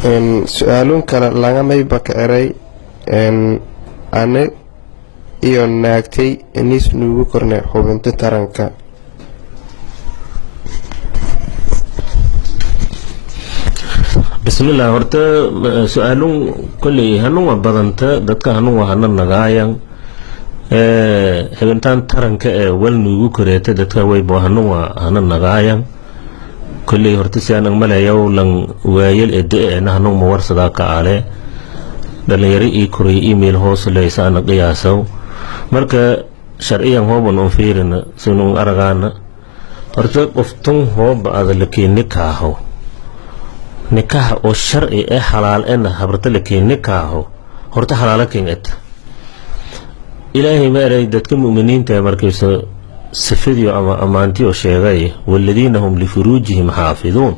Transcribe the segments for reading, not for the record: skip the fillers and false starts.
su-aalun kale lagamayba ka eray ane iyo naagtay inis nuugu kornay xubinta taranka. bismillah. horta su-aalun kolley hanuun waa badanta dadka hanuun waa hana nagaayan xubintaan taranka ee wal nuugu koreeta dadka wayba hanuun waa hana nagaayan kolley horta si aanan malayaw lan waayal edeena hanuun ma warsadaa ka ale dhalinyaro ii koray email hoos leysa ana qiyaasaw marka sharciyan hooban un fiirina sinun aragaana horta qoftun hooba ada lakeen nikaaho nikaaha oo sharci ee xalaal ena habarta lakeen nikaaho horta xalaala keen eta ilaahay ma eray dadka mu'miniinta markaysa sifadiyo ama ammaantiyo sheegay waladiina hum lifuruujihim xaafiduun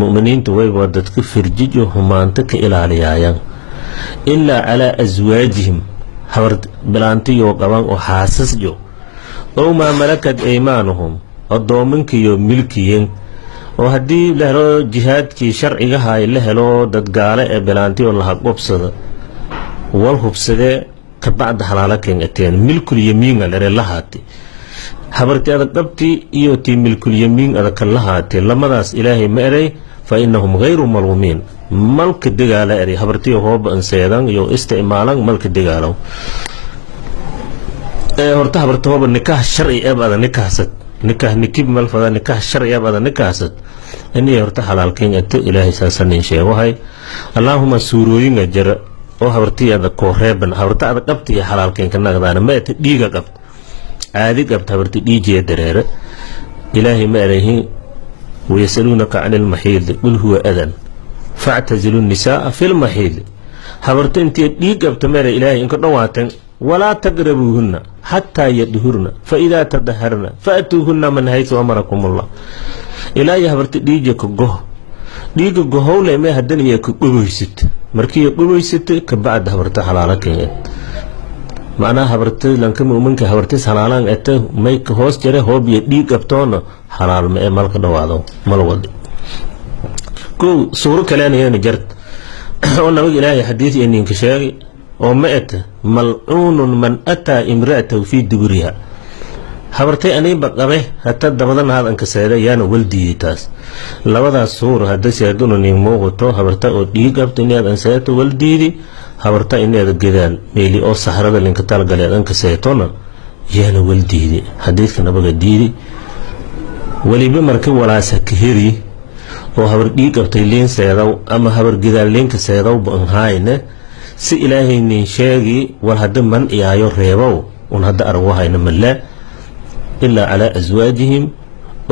mu'miniinta wayba dadka firjijo humaanta ka ilaaliyaayaan ilaa calaa aswaajihim habar bilaantiyo qaban oo xaasasjo ow maa malakad aymaanuhum addoominkiyo milkiyen oo haddii la helo jihaadkii sharcigahay la helo dad gaale ee bilaantiyo laha qobsada wal hubsadee kabacda halaala keen ateen milkul yamiin alere lahaati habarti adag dhabti iyo tii milkul yamiin adag ka lahaati lamadaas ilaahay ma eray fa innahum ghayru maluumiin malka degaala eri habartiyo hooba anseedan iyo isticmaalan malka degaalow horta habarta hooba nikaah sharci ee baada nikaahsad nikaah nikib malfada nikaah sharci ee baada nikaahsad inay horta halaalkeen ate ilaahay saasanin sheegahay allahumma suurooyinga jara oo habartiyada koo reeban habarta adag dhabti iyo halaalkeen ka nagdaana ma ete dhiiga qabt caadi qabt habarti dhiijiya dareere ilaahay ma erayhin ويسألونك عن المحيض قل هو أذن فاعتزلوا النساء في المحيض habarta intii dhiig qabto meel ilaahay in ka dhawaatan ولا تقربوهن حتى يطهرن فإذا تطهرن فأتوهن من حيث أمركم الله إلهي habarta dhiiga ka goh dhiiga gohowle ma hadaniya ka qubaysid markii qubaysid ka baad habarta halaala keen macna habarta lanka muuminka habarta halaalan eta may ka hoos jare hoob iyo dhiig qabtoona halaal ma malka dhawaado mal wadi ko suuro kaleena jart oo nabiga ilaahay xadiis ineen ka sheegay oo ma eta mal'uunun man ataa imra'atahu fi duburiha habartay anay baqabe hatta dabadan haadan ka seeday yaana waldiitaas labadaas suuro hadda seeduna nin muuqato habarta oo dhiig qabto inaadan seeto waldiidi habarta inaada gedaan meeli oo saxrada linka talgaleedan ka seetona yaana waldiidi xadiiska nabiga diidi waliba markii walaasa ka heri oo habar dhiig qabtay leen seedaw ama habar gedaan leenka seedaw baan hayne si ilaahay nin sheegi wal hadda man iyaayo reebow un hadda arwahayna mala illa ala azwaajihim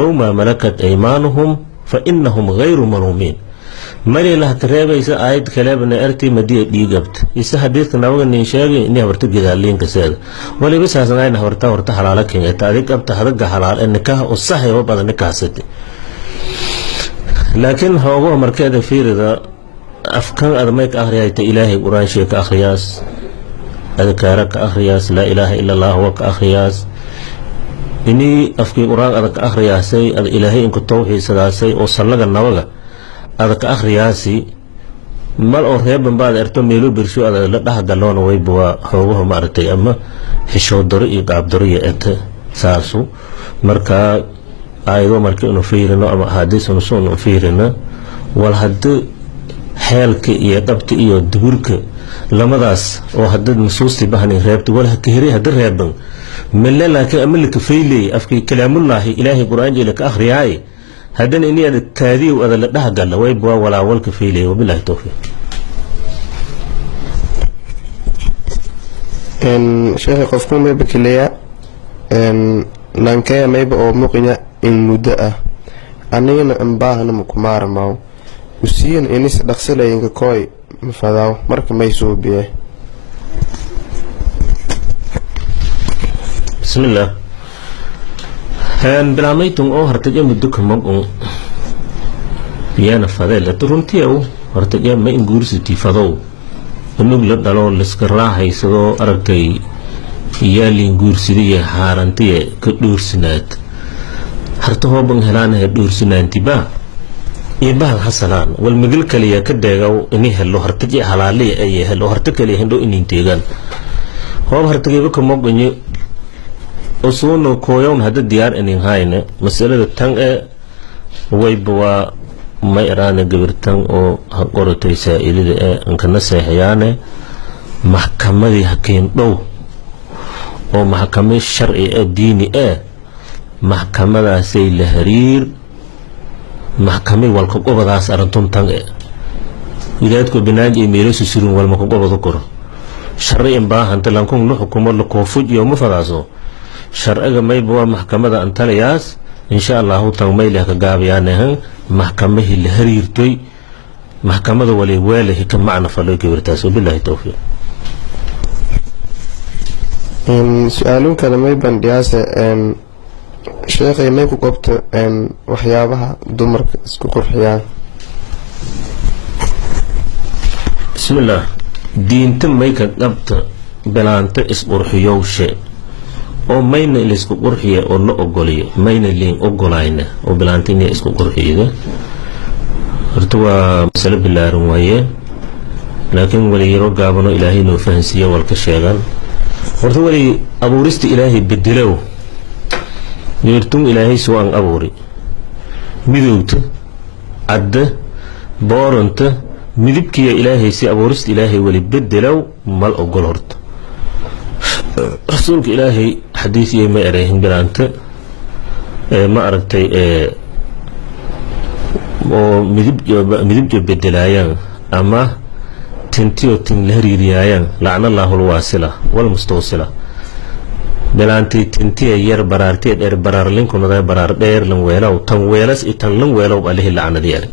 aw ma malakat aymaanuhum fa innahum ghayru maluumiin mari la tareebaysa aayad kaleebna arti madiya dhiigabt isa hadiiska nabaga nin sheegay in habarta gedaan leenka seeda waliba saasana horta halaala keen taariikh qabta hadaga halaal in nikaah oo saxiix oo badan nikaasati laakiin hoogo markeeda fiirida afkan admayk akhriyayta ilaahay quraan sheeka akhriyaas adkaara ka akhriyaas la ilaaha illa allah wa ka akhriyaas ini afkii quraan adag akhriyaasay ad ilaahay in ku tawxiisadaasay oo sallaga nabaga adag akhriyaasi mal oo reeban baad erto meelo birsho adag la dhaxgaloona way buu hoogo maartay ama xishoodaro iyo qaabdaro iyo eta saasu marka ayado markii uu fiirino ama hadiis uu soo fiirino wal hadda xeelka iyo qabti iyo duburka lamadaas oo hadda nusuusti bahani reebta wala ka hiri hadda reeban مللا كأملك فيلي أفكي كلام الله إلهي قرآن جلك أخرياي هذن إني هذا كاذي وهذا لها قال ويبوا ولا ولك فيلي وبالله التوفيق. إن شيخ قفكم ما بكليا إن لانكيا ما يبقى مقنع إن مدة أنينا أنباهنا مكمار ماو وسين إنيس دخسلا ينك كوي مفاداو مرك ما يسوي بيه. بسم الله. هان بلاميتم أو هرتجا مدكم مقون بيانا فضيلة ترونتيو هرتجا ما إنجورستي فضو النقل دلو لسكراها يسدو أركي يالي إنجورسيدية هارانتية كدور سنات هرتهو بن هلانة دور سنانتي با iibaan hasanaan wal migil kaliya ka deegaw inay helo hartiji halaali ay helo harta kaliya hendo inay teegan hoob hartageeba ka moqonyo usuuno kooyoon hada diyaar inay hayne masalada tan ee wayba ma iraana gabirtan oo qorotay saa'ilada ee ankana seexayaane maxkamadii hakiin dhow oo maxkamad sharci ah diini ah maxkamadaasay la xiriir maxkamad walka qobadaas arantun tan ee wilaadku binaaji meelasu surun walma ku qobado koro sharci in baahan talankun lu xukumo la koofuj iyo mufadaaso sharciga mayba waa maxkamada antalayaas insha Allah tan mayla ka gaabiyaanahan maxkamahi la xiriirtay maxkamada wali weelahi ka macna falay gabirtaas billahi tawfiiq su-aalun kale may bandhiyaase sheekhay may ku qabto waxyaabaha dumarka isku qurxiyaan bismillah diinta may ka qabta bilaanta isqurxiyowshe oo mayna la isku qurxiye oo la ogoliyo mayna liin ogolayna oo bilaanta inay isku qurxiyada horta waa mas'alo bilaaran waaye laakiin wali yaro gaabano ilaahay noo fahansiiyo walka sheegan horta wali abuurista ilaahay bedelo يرتم إلهي سوان أبوري مذوبت عد بارنت مذبك يا إلهي سي أبورست إلهي ولي بدلو مال أقول هرت رسولك إلهي حديثي ما إريهم بلانت ما أردتي مذبك بدلايان أما تنتيو تنلهري ريايان لعن الله الواصلة والمستوصلة بلانتي تنتي ير برارتي دير برار لينكو ندا برار دير لن ويلاو تن ويلس إتن لن ويلاو عليه اللعنة ديالي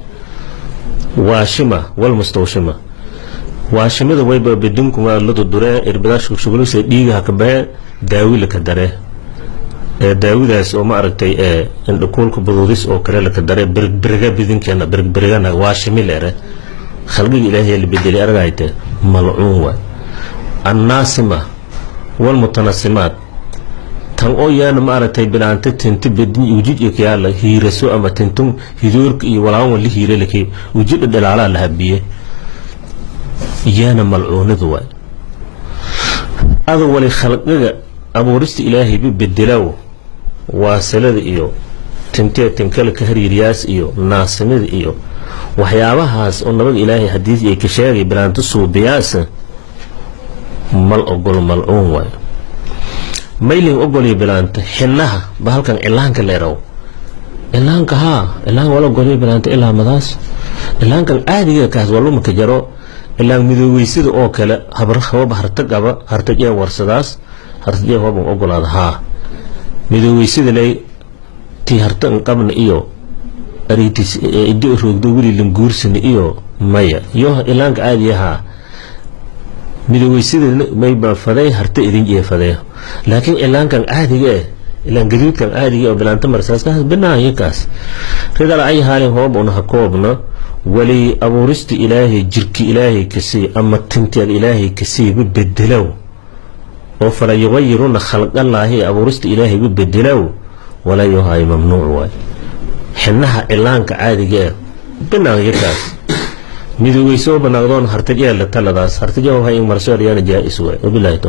واشمة والمستوشمة واشمة دا ويبا بدونكو ما لدو الدراء إربدا شغلو سيديغ هكبا داوي لك الدراء داوي داس او ما أردتي ان دكولكو بدوديس او كرا لك الدراء برغا بدين كيانا برغا نا واشمة ليرا خلقي إلهي اللي بدلي أرغايته ملعون الناسمة والمتناسمات tan oo yaana ma aragtay bilaanta tinta bedin wujid iyo kiyala hiiraso ama tintun hidoorka iyo walaawan wali hiirelake wujid dhalaala la habiye yaana malcuunadu way adu wali khalqiga abuurista ilaahay bi bedelaw waasalada iyo tintee tinkala ka hariiriyaas iyo naasimada iyo waxyaabahaas oo nabaga ilaahay hadiis ay ka sheegay bilaanta suubiyaas mal ogol malcuun way ميلين أقولي بلانت حنها بهالكن إعلان كليرو إعلان كها إعلان ولا أقولي بلانت إلا مداس إعلان كان عادي كاس والله مكجرو إعلان مذوي سيد أو كلا هبر هو بهرتك أبا هرتجي ورصداس هرتجي هو بقول هذا ها مذوي سيد لي تي هرتن قبل إيو أريتس إدي أروق دوري لنجورسن إيو مايا يو إعلان عادي ها مذوي سيد ما يبغى فداي هرت إدين إيه فداي لكن إعلان كان عادي إعلان جديد كان عادي وبلانت مرساس كاس بناء كاس رجال أي حال هو بنها كوبنا ولي أبورست إلهي جرك إلهي كسي أما تنتي الإلهي كسي ببدلو وفلا يغيرون خلق الله أبورست إلهي ببدلو ولا يهاي ممنوع واي حنها إعلان كعادي بناء كاس ميدو ويسو بناغدون هرتجي لتلداس هرتجي هو هاي مرسول يعني جائز واي وبالله